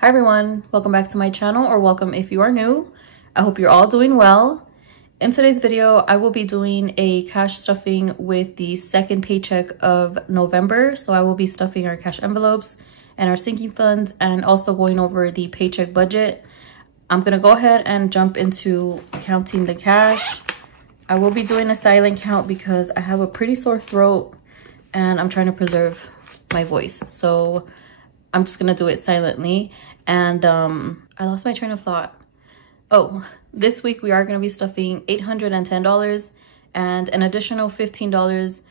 Hi everyone, welcome back to my channel, or welcome if you are new. I hope you're all doing well. In today's video, I will be doing a cash stuffing with the second paycheck of November. So I will be stuffing our cash envelopes and our sinking funds and also going over the paycheck budget. I'm gonna go ahead and jump into counting the cash. I will be doing a silent count because I have a pretty sore throat and I'm trying to preserve my voice. So I'm just gonna do it silently. And I lost my train of thought. Oh, this week we are gonna be stuffing $810 and an additional $15,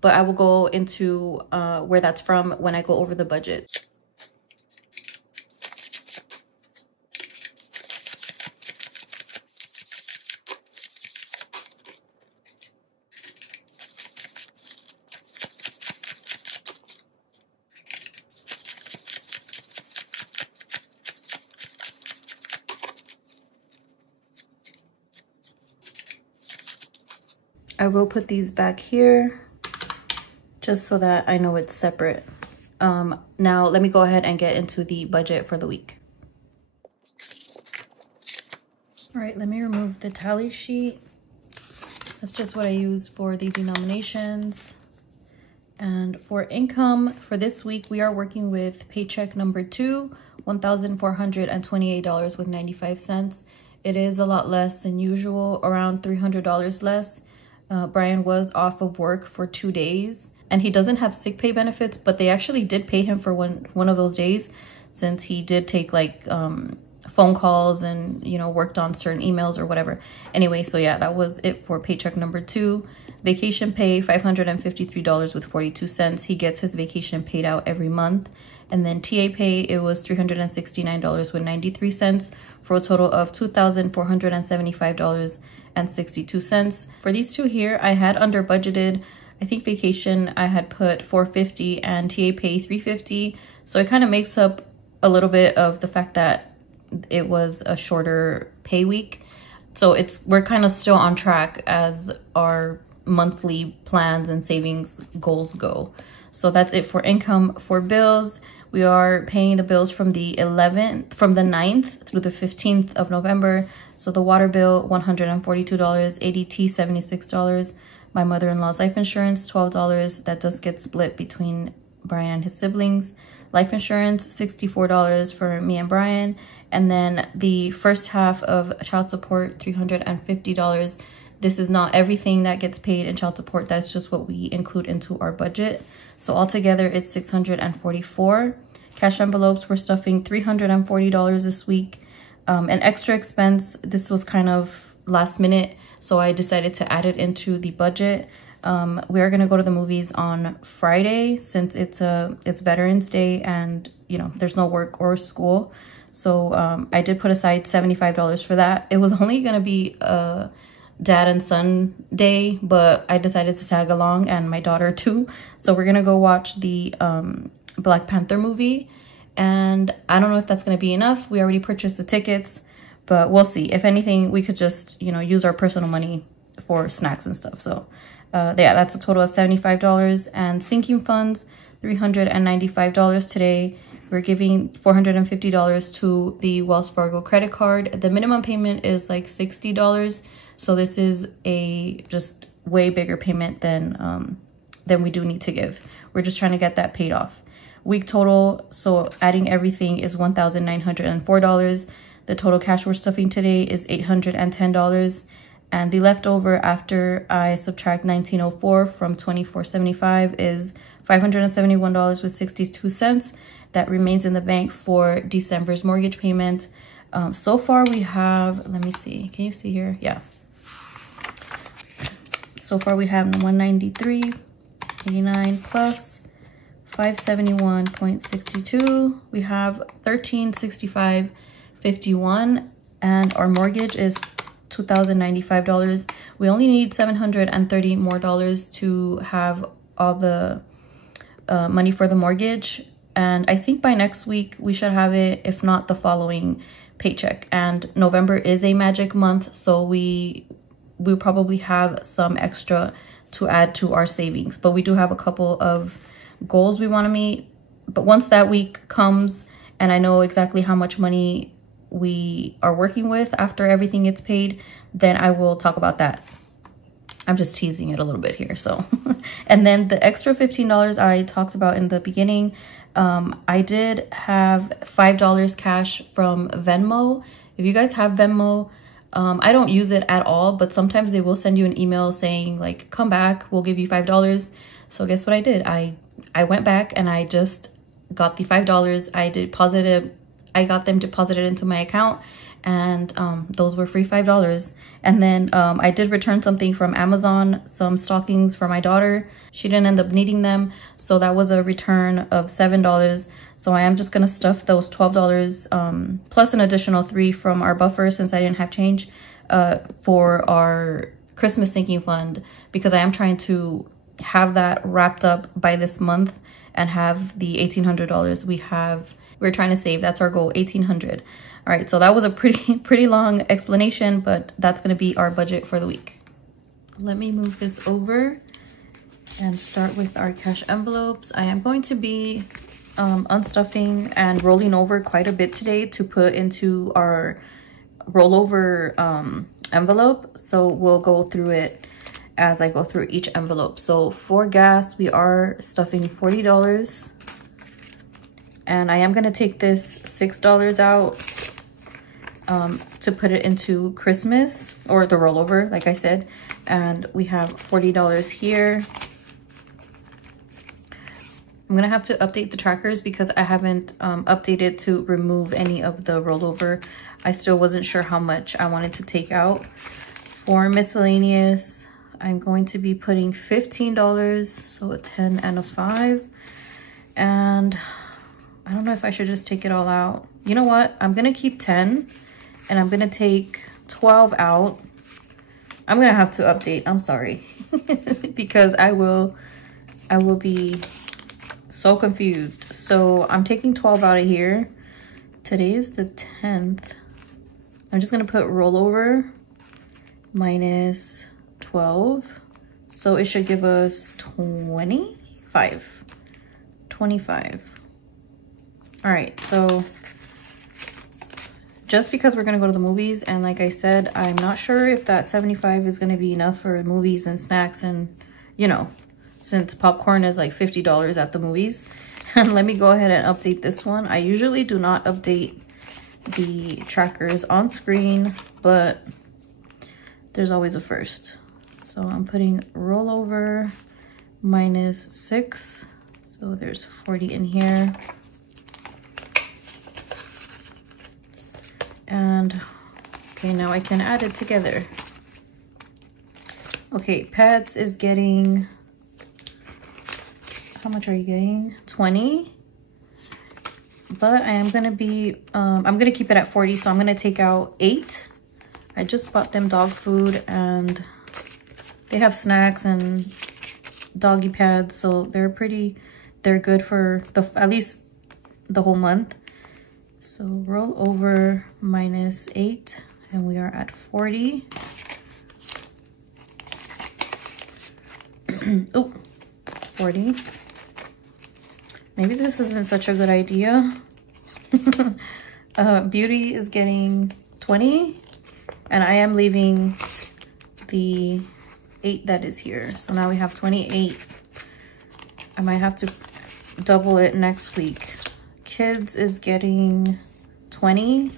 but I will go into where that's from when I go over the budget. I will put these back here just so that I know it's separate. Now let me go ahead and get into the budget for the week. All right, let me remove the tally sheet. That's just what I use for the denominations. And for income for this week, we are working with paycheck number 2, $1,428.95. It is a lot less than usual, around $300 less. Brian was off of work for 2 days and he doesn't have sick pay benefits, but they actually did pay him for one of those days since he did take like phone calls and, you know, worked on certain emails or whatever. Anyway, so yeah, that was it for paycheck number 2. Vacation pay, $553.42. He gets his vacation paid out every month. And then TA pay, it was $369.93 for a total of $2,475.62. For these two here, I had under budgeted. I think vacation I had put $450 and TA pay $350. So it kind of makes up a little bit of the fact that it was a shorter pay week. So we're kind of still on track as our monthly plans and savings goals go. So that's it for income. For bills, we are paying the bills from the 9th through the 15th of November. So the water bill, $142, ADT, $76, my mother-in-law's life insurance, $12. That does get split between Brian and his siblings. Life insurance, $64 for me and Brian. And then the first half of child support, $350. This is not everything that gets paid in child support. That's just what we include into our budget. So altogether, it's $644. Cash envelopes, we're stuffing $340 this week. An extra expense, this was kind of last minute, so I decided to add it into the budget. We are gonna go to the movies on Friday since it's Veterans Day and, you know, there's no work or school. So I did put aside $75 for that. It was only gonna be a dad and son day, but I decided to tag along, and my daughter too. So we're gonna go watch the Black Panther movie, and I don't know if that's gonna be enough. We already purchased the tickets, but we'll see. If anything, we could just, you know, use our personal money for snacks and stuff. So yeah, that's a total of $75. And sinking funds, $395 today. We're giving $450 to the Wells Fargo credit card. The minimum payment is like $60. So this is a just way bigger payment than we do need to give. We're just trying to get that paid off. Week total, so adding everything, is $1,904. The total cash we're stuffing today is $810. And the leftover after I subtract $1,904 from $2,475 is $571.62. That remains in the bank for December's mortgage payment. So far we have, let me see, can you see here? Yeah. So far we have $193.89 plus $571.62. We have $1,365.51, and our mortgage is $2,095. We only need $730 more to have all the money for the mortgage, and I think by next week we should have it, if not the following paycheck. And November is a magic month, so we probably have some extra to add to our savings, but we do have a couple of goals we want to meet. But once that week comes and I know exactly how much money we are working with after everything gets paid, then I will talk about that. I'm just teasing it a little bit here. So, and then the extra $15 I talked about in the beginning, I did have $5 cash from Venmo. If you guys have Venmo, I don't use it at all, but sometimes they will send you an email saying like, come back, we'll give you $5. So guess what I did? I went back and I just got the $5. I got them deposited into my account, and those were free $5. And then I did return something from Amazon, some stockings for my daughter. She didn't end up needing them, so that was a return of $7. So I am just gonna stuff those $12 plus an additional $3 from our buffer, since I didn't have change, for our Christmas sinking fund, because I am trying to have that wrapped up by this month and have the $1,800 we're trying to save. That's our goal, $1,800. All right, so that was a pretty long explanation, but that's gonna be our budget for the week. Let me move this over and start with our cash envelopes. I am going to be unstuffing and rolling over quite a bit today to put into our rollover envelope. So we'll go through it as I go through each envelope. So for gas, we are stuffing $40. And I am gonna take this $6 out to put it into Christmas, or the rollover, like I said. And we have $40 here. I'm gonna have to update the trackers because I haven't updated to remove any of the rollover. I still wasn't sure how much I wanted to take out. For miscellaneous, I'm going to be putting $15, so a 10 and a 5. And I don't know if I should just take it all out. You know what? I'm gonna keep 10 and I'm gonna take 12 out. I'm gonna have to update, I'm sorry. Because I will be so confused. So I'm taking 12 out of here. Today is the 10th. I'm just gonna put rollover minus 12. So it should give us 25. All right, so just because we're gonna go to the movies, and like I said, I'm not sure if that 75 is gonna be enough for movies and snacks, and you know, since popcorn is like $50 at the movies. And let me go ahead and update this one. I usually do not update the trackers on screen, but there's always a first. So I'm putting rollover minus 6. So there's 40 in here. And okay, now I can add it together. Okay, pets is getting, how much are you getting? 20. But I am gonna be, I'm gonna keep it at 40, so I'm gonna take out 8. I just bought them dog food and they have snacks and doggy pads, so they're good for at least the whole month. So roll over minus 8 and we are at 40. Oh, 40. Maybe this isn't such a good idea. Beauty is getting 20 and I am leaving the 8 that is here. So now we have 28. I might have to double it next week. Kids is getting 20.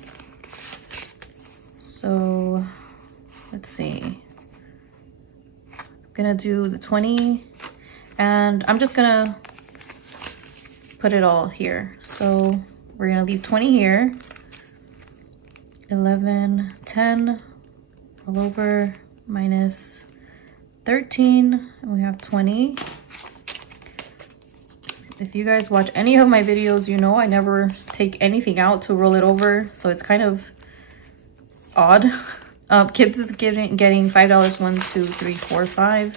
So let's see. I'm gonna do the 20 and I'm just gonna put it all here. So we're gonna leave 20 here. 11, 10, all over minus 13, and we have 20. If you guys watch any of my videos, you know I never take anything out to roll it over, so it's kind of odd. Kids is getting $5, 1, 2, 3, 4, 5.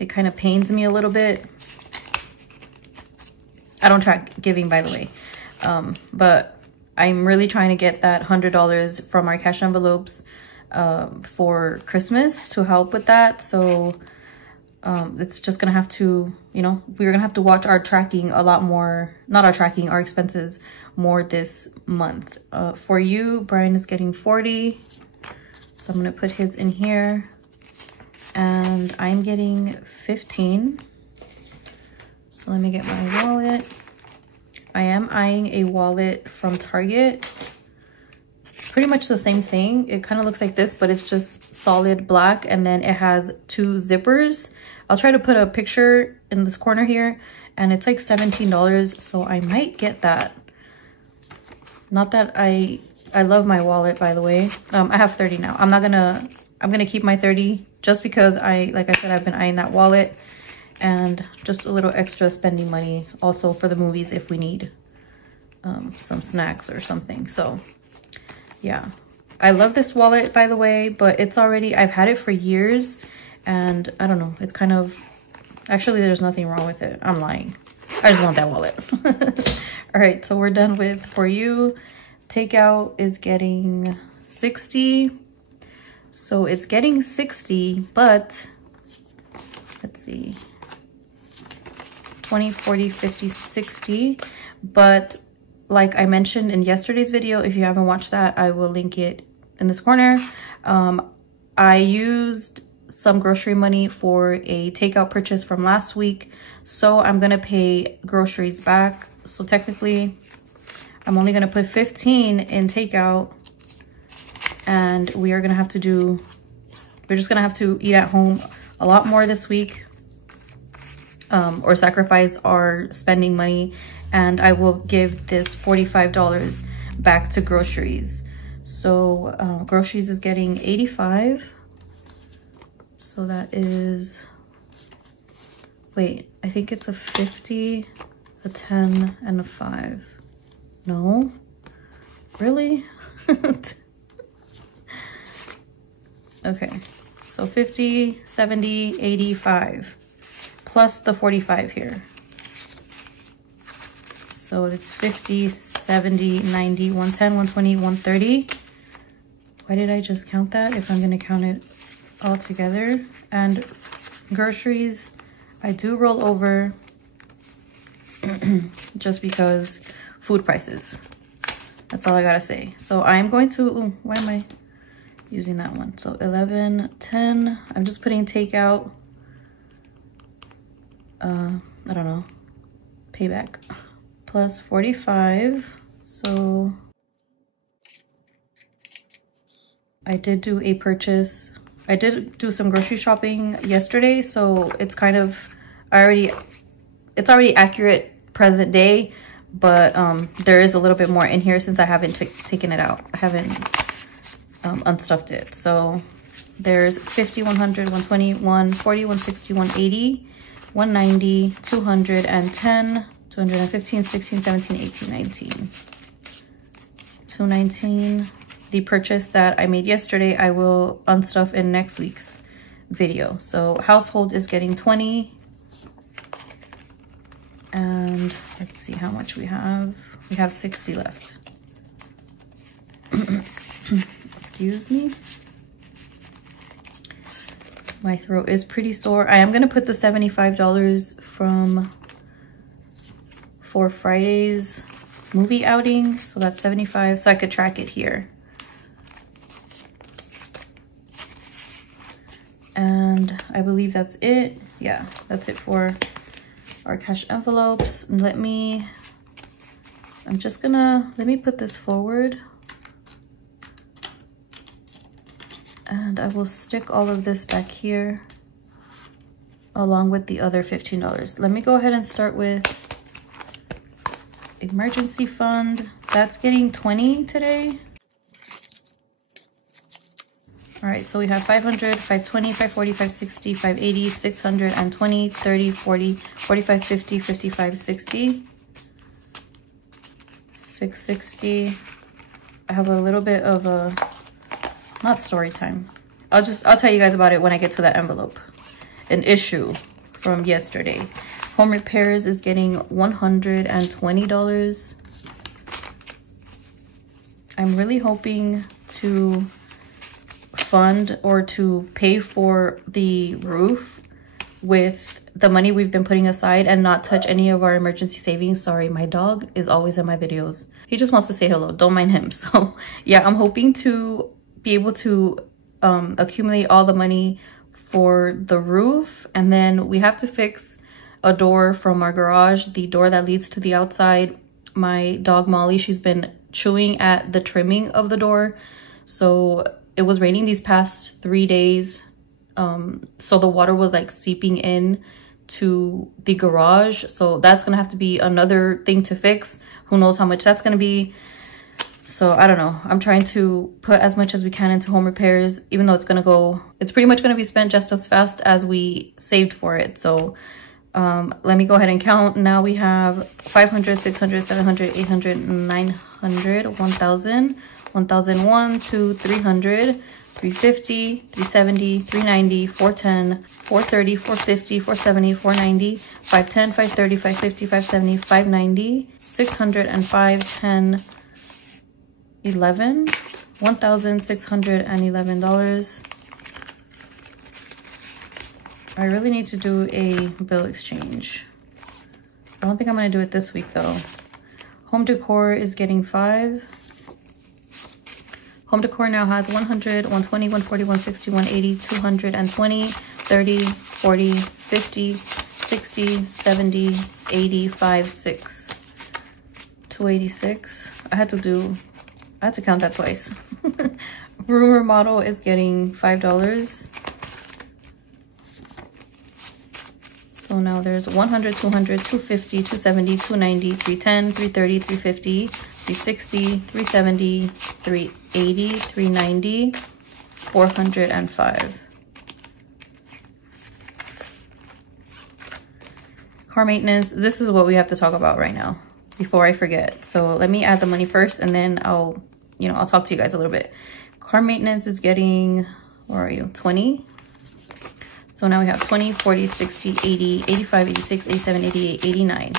It kind of pains me a little bit. I don't track giving, by the way, but I'm really trying to get that $100 from our cash envelopes for Christmas to help with that. So it's just gonna have to, you know, we're gonna have to watch our tracking a lot more, not our tracking, our expenses more this month. For you, Brian is getting 40. So I'm gonna put his in here. And I'm getting 15. So let me get my wallet. I am eyeing a wallet from Target. It's pretty much the same thing. It kind of looks like this, but it's just solid black, and then it has 2 zippers. I'll try to put a picture in this corner here, and it's like $17, so I might get that. Not that I love my wallet, by the way. I have 30 now. I'm gonna keep my 30 just because like I said, I've been eyeing that wallet, and just a little extra spending money also for the movies if we need some snacks or something. So yeah, I love this wallet, by the way, but I've had it for years, and I don't know, it's kind of, actually there's nothing wrong with it. I'm lying. I just want that wallet. All right, so we're done with For You. Takeout is getting 60. So it's getting 60, but let's see, 20, 40, 50, 60. But like I mentioned in yesterday's video, if you haven't watched that, I will link it in this corner. I used some grocery money for a takeout purchase from last week, so I'm gonna pay groceries back. So technically, I'm only gonna put 15 in takeout, and we're just gonna have to eat at home a lot more this week, or sacrifice our spending money, and I will give this $45 back to groceries. So groceries is getting 85. So that is, wait, I think it's a 50, a 10, and a 5. No, really? Okay, so 50, 70, 85, plus the 45 here. So it's 50, 70, 90, 110, 120, 130. Why did I just count that if I'm gonna count it all together? And groceries, I do roll over just because food prices. That's all I gotta say. So I'm going to, why am I using that one? So 11, 10, I'm just putting takeout, I don't know, payback, plus 45. So I did do a purchase. I did do some grocery shopping yesterday, so it's kind of it's already accurate present day, but there is a little bit more in here since I haven't taken it out. I haven't unstuffed it. So there's 50, 100, 120, 140, 160, 180, 190, 210, 215, 16, 17, 18, 19, 219. The purchase that I made yesterday, I will unstuff in next week's video. So household is getting 20. And let's see how much we have. We have 60 left. Excuse me. My throat is pretty sore. I am gonna put the $75 for Friday's movie outing. So that's 75, so I could track it here. And I believe that's it. Yeah, that's it for our cash envelopes. Let me put this forward. And I will stick all of this back here along with the other $15. Let me go ahead and start with emergency fund. That's getting 20 today. All right, so we have 500, 520, 540, 560, 580, 620, 30, 40, 45, 50, 55, 60, 660. I have a little bit of a, not story time. I'll tell you guys about it when I get to that envelope. An issue from yesterday. Home repairs is getting $120. I'm really hoping to fund or to pay for the roof with the money we've been putting aside and not touch any of our emergency savings. Sorry, my dog is always in my videos. He just wants to say hello, don't mind him. So yeah, I'm hoping to be able to accumulate all the money for the roof, and then we have to fix a door from our garage, the door that leads to the outside. My dog Molly, she's been chewing at the trimming of the door. So it was raining these past 3 days, so the water was like seeping in to the garage. So that's gonna have to be another thing to fix. Who knows how much that's gonna be. So I don't know. I'm trying to put as much as we can into home repairs, even though it's pretty much gonna be spent just as fast as we saved for it. So let me go ahead and count. Now we have 500, 600, 700, 800, 900, 1,000, 1,001, 2, 300, 350, 370, 390, 410, 430, 450, 470, 490, 510, 530, 550, 570, 590, 600, and 510, 11, $1,611. I really need to do a bill exchange. I don't think I'm gonna do it this week though. Home decor is getting 5. Home decor now has 100, 120, 140, 160, 180, 220, 30, 40, 50, 60, 70, 85, 6. 286. I had to count that twice. Room remodel is getting $5. So now there's 100, 200, 250, 270, 290, 310, 330, 350, 360, 370, 380, 390, 405. Car maintenance, this is what we have to talk about right now before I forget. So let me add the money first, and then I'll talk to you guys a little bit. Car maintenance is getting, where are you, 20? So now we have 20, 40, 60, 80, 85, 86, 87, 88, 89.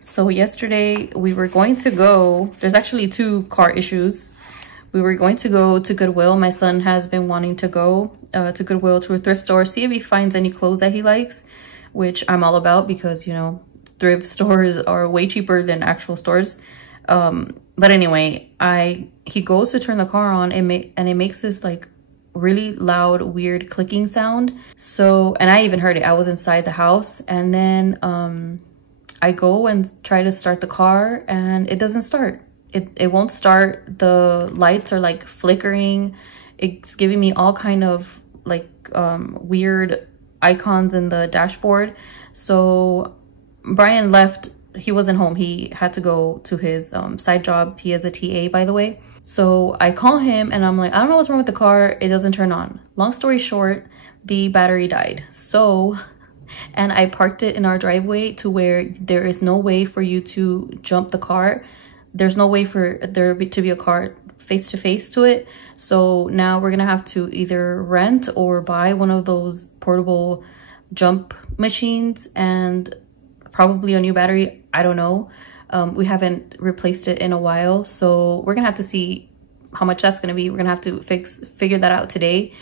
So yesterday we were going to go, there's actually 2 car issues. We were going to go to Goodwill. My son has been wanting to go to Goodwill, to a thrift store, see if he finds any clothes that he likes, which I'm all about because, you know, thrift stores are way cheaper than actual stores. But anyway, he goes to turn the car on and it makes this like really loud, weird clicking sound. So, and I even heard it. I was inside the house, and then I go and try to start the car and it doesn't start. It won't start. The lights are like flickering. It's giving me all kind of like weird icons in the dashboard. So Brian left. He wasn't home. He had to go to his side job. He is a TA, by the way. So I call him and I'm like, I don't know what's wrong with the car. It doesn't turn on. Long story short, the battery died. So, and I parked it in our driveway to where there is no way for you to jump the car. There's no way for there to be a car face to face to it. So now we're gonna have to either rent or buy one of those portable jump machines and probably a new battery. I don't know. We haven't replaced it in a while, so we're gonna have to see how much that's gonna be. We're gonna have to figure that out today.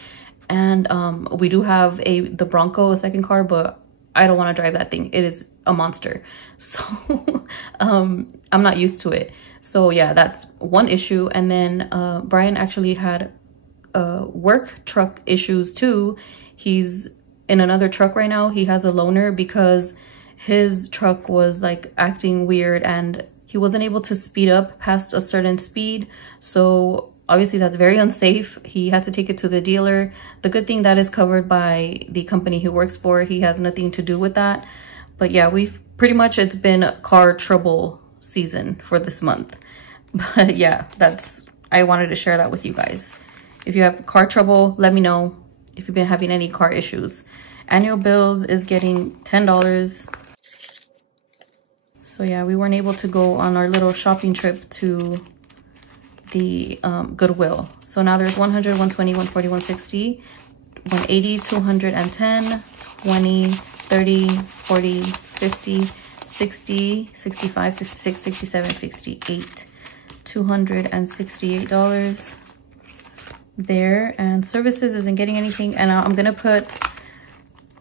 And we do have the Bronco, a second car, but I don't want to drive that thing. It is a monster. So I'm not used to it. So yeah, that's one issue. And then Brian actually had work truck issues too. He's in another truck right now. He has a loaner because his truck was like acting weird and he wasn't able to speed up past a certain speed. So obviously that's very unsafe. He had to take it to the dealer. The good thing that is covered by the company he works for. He has nothing to do with that. But yeah, we've pretty much, it's been car trouble season for this month. But yeah, I wanted to share that with you guys. If you have car trouble, let me know if you've been having any car issues. Annual bills is getting $10. So yeah, we weren't able to go on our little shopping trip to the Goodwill. So now there's 100, 120, 140, 160, 180, 210, 20, 30, 40, 50, 60, 65, 66, 67, 68, $268 there. And services isn't getting anything. And I'm gonna put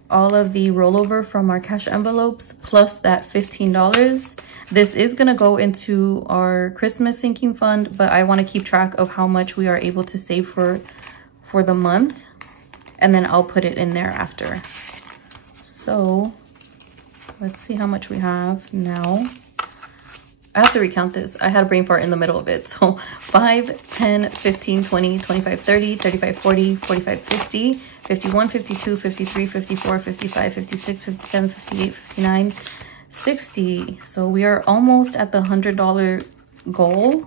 all of the rollover from our cash envelopes plus that $15. This is gonna go into our Christmas sinking fund, but I want to keep track of how much we are able to save for the month, and then I'll put it in there after. So let's see how much we have now. I have to recount this. I had a brain fart in the middle of it. So 5, 10, 15, 20, 25, 30, 35, 40, 45, 50, 51, 52, 53, 54, 55, 56, 57, 58, 59, 60. So we are almost at the $100 goal.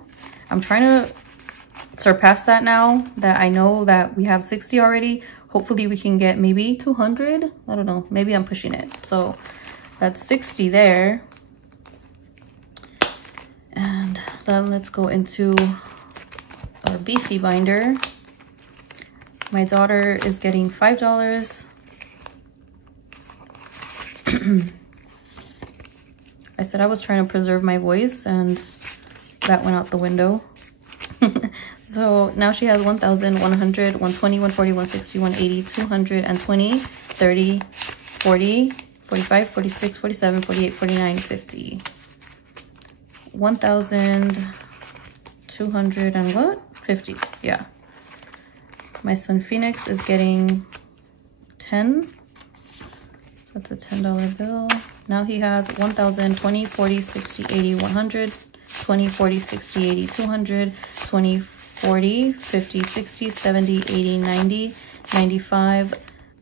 I'm trying to surpass that now that I know that we have 60 already. Hopefully we can get maybe 200. I don't know. Maybe I'm pushing it. So that's 60 there. And then let's go into our beefy binder. My daughter is getting $5. I said I was trying to preserve my voice and that went out the window. So now she has 1,000, 100, 120, 140, 160, 180, 220, 30, 40, 45, 46, 47, 48, 49, 50. 1,200 and what? 50, yeah. My son Phoenix is getting 10. So that's a $10 bill. Now he has 1,000, 20, 40, 60, 80, 100, 20, 40, 60, 80, 200, 20, 40, 50, 60, 70, 80, 90, 95,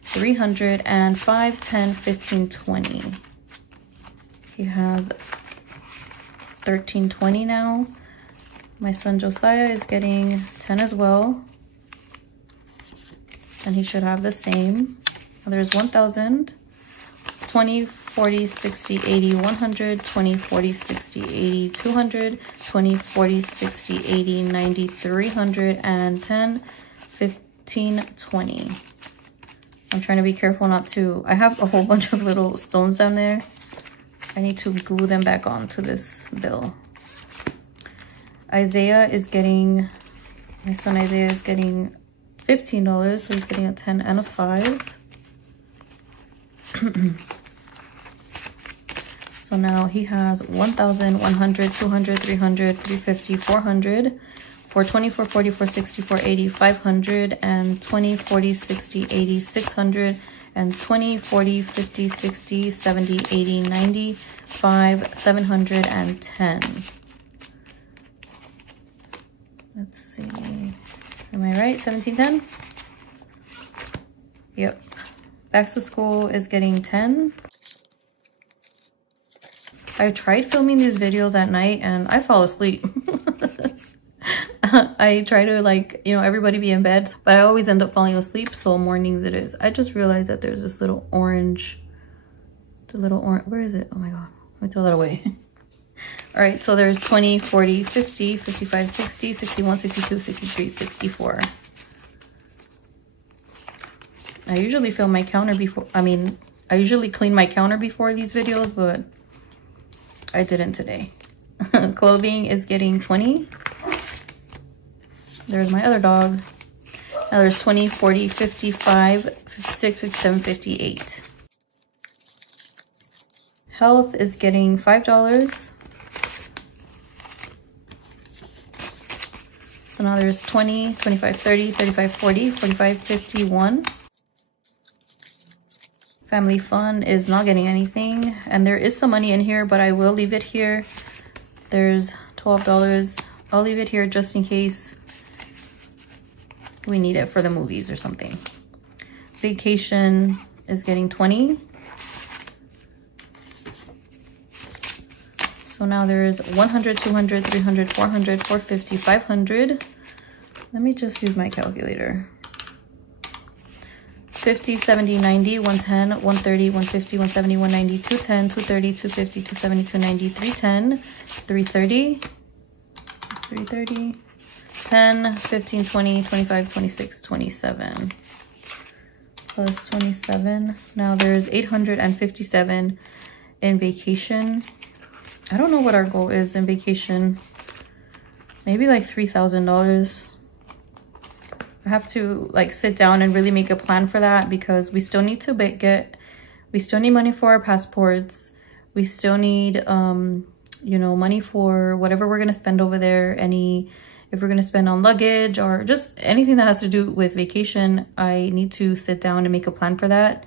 300, and 5, 10, 15, 20. He has 1320 now. My son Josiah is getting 10 as well. And he should have the same. There's 1,000, 20, 40, 60, 80, 100, 20, 40, 60, 80, 200, 20, 40, 60, 80, 90, 300, and 10, 15, 20. I'm trying to be careful not to, I have a whole bunch of little stones down there. I need to glue them back onto this bill. Isaiah is getting, my son Isaiah is getting $15, so he's getting a 10 and a 5. So now he has 1,000, 100, 200, 300, 350, 400, 420, 440, 460, 480, 500, and 20, 40, 60, 80, 600, and 20, 40, 50, 60, 70, 80, 90, 5, 710. Let's see. Am I right? 1710? Yep. Back to school is getting 10. I tried filming these videos at night and I fall asleep. I try to, like, you know, everybody be in bed, but I always end up falling asleep, so mornings it is. I just realized that there's this little orange, where is it? Oh my god, let me throw that away. All right, so there's 20, 40, 50, 55, 60, 61, 62, 63, 64. I usually film my counter before, I usually clean my counter before these videos, but I didn't today. Clothing is getting 20. There's my other dog. Now there's 20, 40, 55, 56, 57, 58. Health is getting $5. So now there's 20, 25, 30, 35, 40, 45, 51. Family Fun is not getting anything. And there is some money in here, but I will leave it here. There's $12. I'll leave it here just in case we need it for the movies or something. Vacation is getting 20. So now there's 100, 200, 300, 400, 450, 500. Let me just use my calculator. 50, 70, 90, 110, 130, 150, 170, 190, 210, 230, 250, 270, 290, 310, 330. 330. 10, 15, 20, 25, 26, 27. Plus 27. Now there's 857 in vacation. I don't know what our goal is in vacation. Maybe like $3,000. I have to like sit down and really make a plan for that because we still need to get We still need money for our passports. We still need, you know, money for whatever we're going to spend over there. If we're going to spend on luggage or just anything that has to do with vacation, I need to sit down and make a plan for that.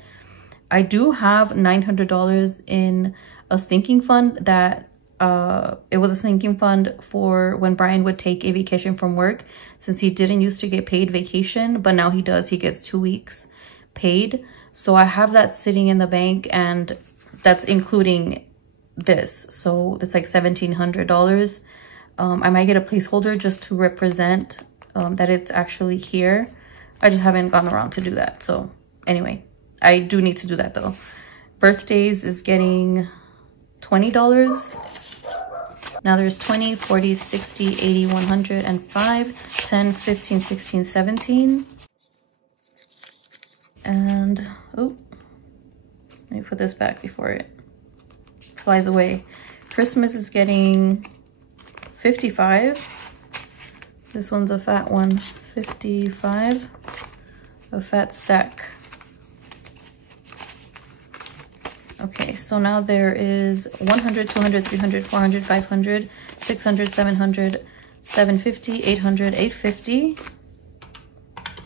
I do have $900 in a sinking fund that it was a sinking fund for when Brian would take a vacation from work, since he didn't used to get paid vacation, but now he does. He gets 2 weeks paid. So I have that sitting in the bank, and that's including this. So that's like $1,700. I might get a placeholder just to represent that it's actually here. I just haven't gotten around to do that. So anyway, I do need to do that though. Birthdays is getting $20. Now there's 20, 40, 60, 80, 100, and 5, 10, 15, 16, 17. And, oh, let me put this back before it flies away. Christmas is getting 55. This one's a fat one, 55. A fat stack. Okay, so now there is 100, 200, 300, 400, 500, 600, 700, 750, 800, 850,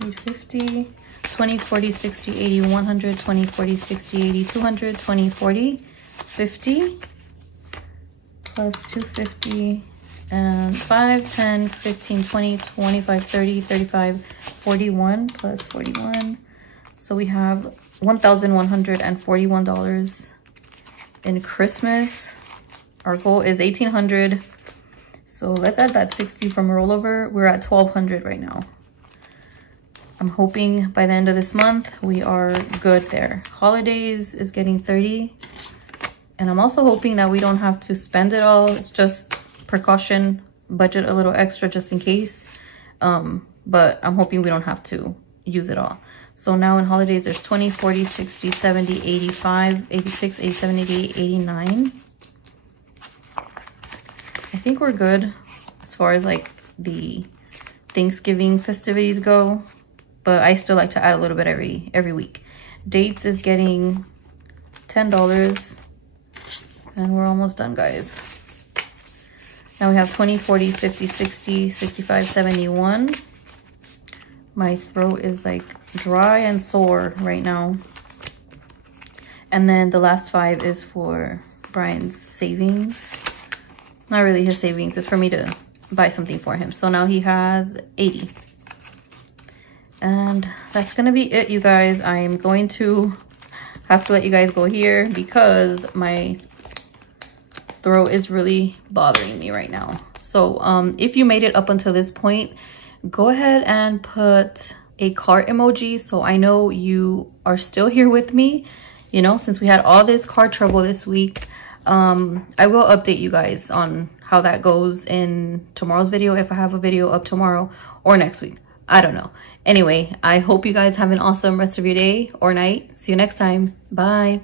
850, 20, 40, 60, 80, 100, 20, 40, 60, 80, 200, 20, 40, 50, plus 250, and 5, 10, 15, 20, 25, 30, 35, 41, plus 41. So we have $1,141 in Christmas. Our goal is $1,800. So let's add that 60 from rollover. We're at $1,200 right now. I'm hoping by the end of this month we are good there. Holidays is getting 30. And I'm also hoping that we don't have to spend it all. It's just precaution, budget a little extra just in case. But I'm hoping we don't have to use it all. So now in holidays, there's 20, 40, 60, 70, 85, 86, 87, 88, 89. I think we're good as far as like the Thanksgiving festivities go, but I still like to add a little bit every week. Dates is getting $10, and we're almost done, guys. Now we have 20, 40, 50, 60, 65, 71. My throat is like dry and sore right now. And then the last 5 is for Brian's savings. Not really his savings, it's for me to buy something for him. So now he has 80. And that's gonna be it, you guys. I'm going to have to let you guys go here because my throat is really bothering me right now. So if you made it up until this point, go ahead and put a cart emoji so I know you are still here with me, you know, since we had all this car trouble this week. I will update you guys on how that goes in tomorrow's video, if I have a video up tomorrow or next week. I don't know. Anyway, I hope you guys have an awesome rest of your day or night. See you next time. Bye.